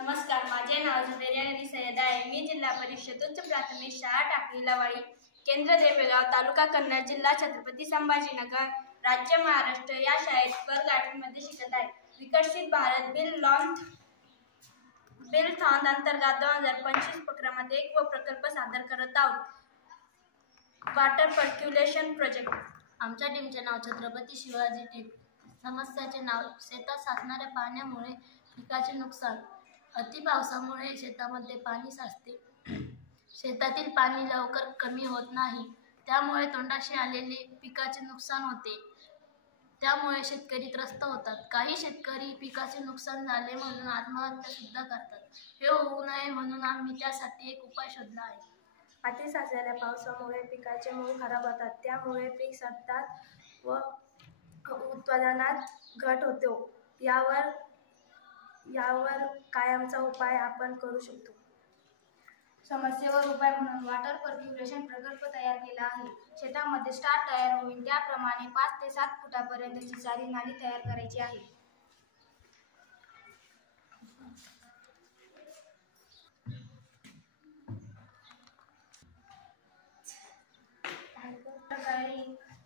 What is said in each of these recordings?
नमस्कार, माझे नाव जुबेरिया नदी सय्यद आहे. मी जिल्हा परिषद उच्च प्राथमिक शाळा टाकळी लवाळी, केंद्र देपेगाव, तालुका कन्नड, जिल्हा छत्रपती संभाजीनगर, राज्य महाराष्ट्र या शाळेत वर्ग 8 मध्ये शिकत आहे. विकसित भारत बिलथॉन अंतर्गत 2025 उपक्रमात एक प्रकल्प सादर करत आहोत. Water percolation project. आमच्या टीमचे नाव छत्रपती शिवाजी टीम. समस्याचे नाव शेतात साचणाऱ्या पाण्यामुळे पिकाचे नुकसान. अति पावसामुळे शेतामध्ये पाणी साचते. शेतातील पाणी लवकर कमी होत नाही, त्यामुळे तोंडाशी आलेले पिकाचे नुकसान होते. त्यामुळे शेतकरी त्रस्त होतात. काही शेतकरी पिकाचे नुकसान झाले म्हणून आत्महत्या सुद्धा करतात. हे होऊ नये म्हणून आम्ही त्यासाठी एक उपाय शोधला आहे. अति साचलेल्या पावसामुळे पिकाचे मूळ खराब होतात, त्यामुळे पीक सडतात व उत्पादनात घट होतो. यावर कायमचा उपाय आपण करू शकतो. समस्येवर उपाय म्हणून वॉटर पर्क्युलेशन प्रकल्प तयार केला आहे. शेतामध्ये स्टार तयार होईल त्याप्रमाणे 5 ते 7 फुटापर्यंतची चारी नाली तयार करायची आहे.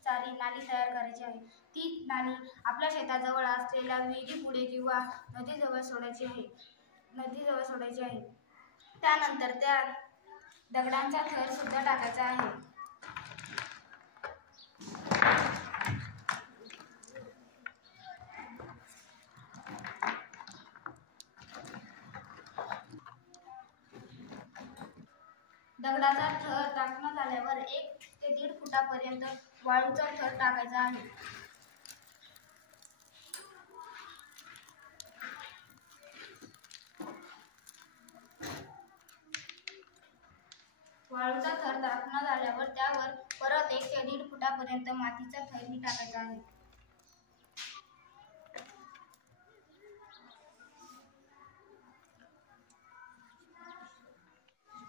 चारी नाली तयार करायची आहे. ती नाली आपल्या शेताजवळ असलेल्या विहिरी पुढे किंवा नदीजवळ सोडायची आहे. त्यानंतर त्या दगडांचा थर सुद्धा टाकायचा आहे. दगडाचा थर टाकणं झाल्यावर 1 ते 1.5 फुटापर्यंत वाळूचा थर टाकायचा आहे. वाळूचा थर टाकणं झाल्यावर त्यावर परत 1 ते 1.5 फुटापर्यंत मातीचा थरही टाकायचा आहे.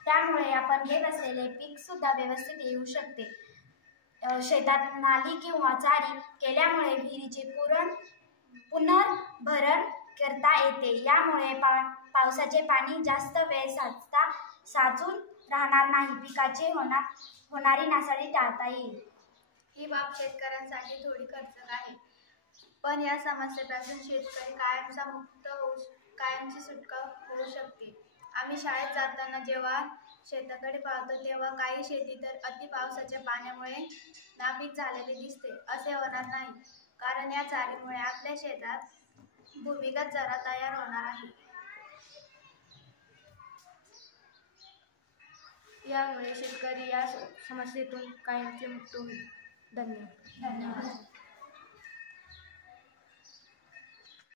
त्यामुळे आपण घेत असलेले पीक सुद्धा व्यवस्थित येऊ शकते. शेतात नाली किंवा चारी केल्यामुळे विहिरीचे पुनर्भरण करता येते. यामुळे पावसाचे पाणी जास्त वेळ साचून राहणार नाही. पिकाची होणारी नासाडी टाळता येईल. ही बाब शेतकऱ्यांसाठी थोडी खर्चिक आहे, पण या समस्येपासून शेतकरी कायमची सुटका होऊ शकते. आम्ही शाळेत जाताना जेव्हा शेताकडे पाहतो तेव्हा काही शेती तर अति पावसाच्या पाण्यामुळे नापीक झालेली दिसते. असे होणार नाही, कारण या चारीमुळे आपल्या शेतात भूमिगत झरा तयार होणार आहे. यामुळे शेतकरी या समस्येतून कायमचे मुक्त होईल. धन्यवाद.